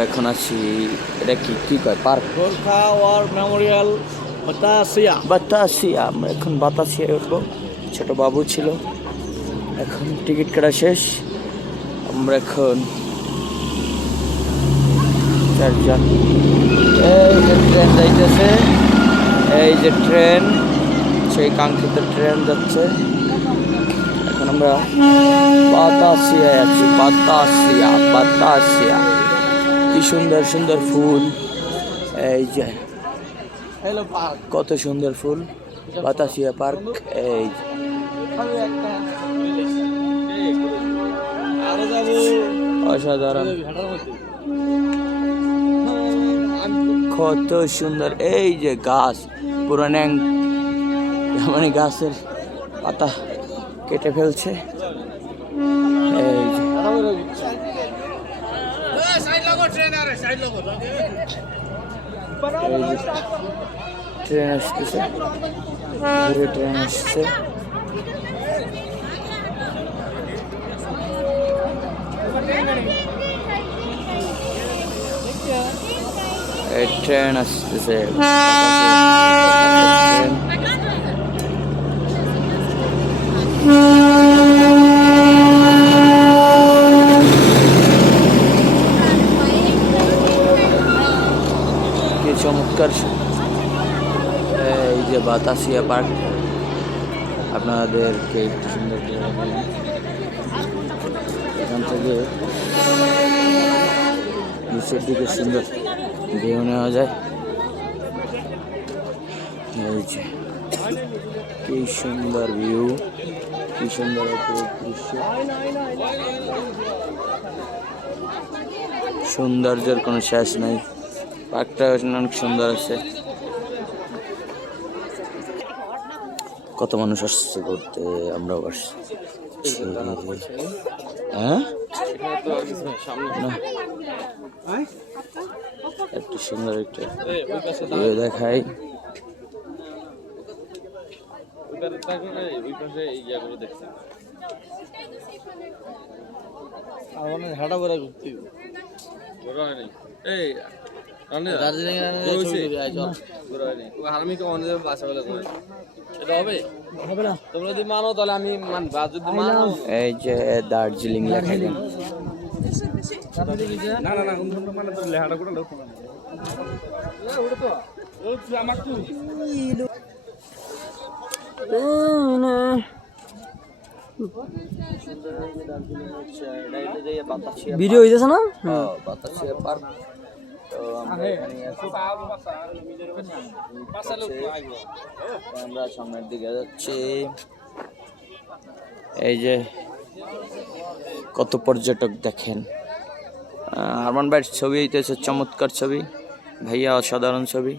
আমরা এখন আছি, এটা কি কি কয় park? Gorkha war memorial Batasia. Batasia. আমরা এখন বাতাসিয়ায় উঠবো। ছোট বাবু ছিল, এখন টিকিট কাটা শেষ। আমরা এখন চারজন। এই যে ট্রেন যাইতেছে, এই যে ট্রেন, সেই কাঙ্ক্ষিত ট্রেন যাচ্ছে। এখন আমরা বাতাসিয়ায় আছি। বাতাসিয়া, বাতাসিয়া। কি সুন্দর সুন্দর ফুল, এই যে হ্যালো পার্ক। কত সুন্দর ফুল, বাতাসিয়া পার্ক। এই যে আরো যাবো অসাধারণ, কত সুন্দর। এই যে গাছ, পুরো ন্যাং, মানে গাছের পাতা কেটে ফেলছে। এই যে ট্রেন আসতেছে, ঘুরে ট্রেন আসছে। এই ট্রেন আসতেছে, কি চমৎকার। এই যে বাতাসিয়া পার্ক, আপনাদেরকে একটু সুন্দর এখান থেকে নিচের দিকে সুন্দর ভিউ নেওয়া যায়। এই যে কি সুন্দর ভিউ, কি সুন্দর অপরূপ দৃশ্য। সৌন্দর্যের কোনো শেষ নাই, পার্কটা অনেক সুন্দর আছে। কত মানুষ আসছে ঘুরতে, আমরাও আসছি। হ্যাঁ, একটু সুন্দর একটা ভিউ দেখাই। হাঁটা করে ঘুরতে এই যে দার্জিলিং লেখা, ভিডিও হইতেছে না? বাতাসিয়া পার্ক। তো আমরা এখানে আমরা সামনের দিকে যাচ্ছি। এই যে কত পর্যটক দেখেন। আরমান ভাইয়ের ছবি হইতেছে, চমৎকার ছবি, ভাইয়া অসাধারণ ছবি।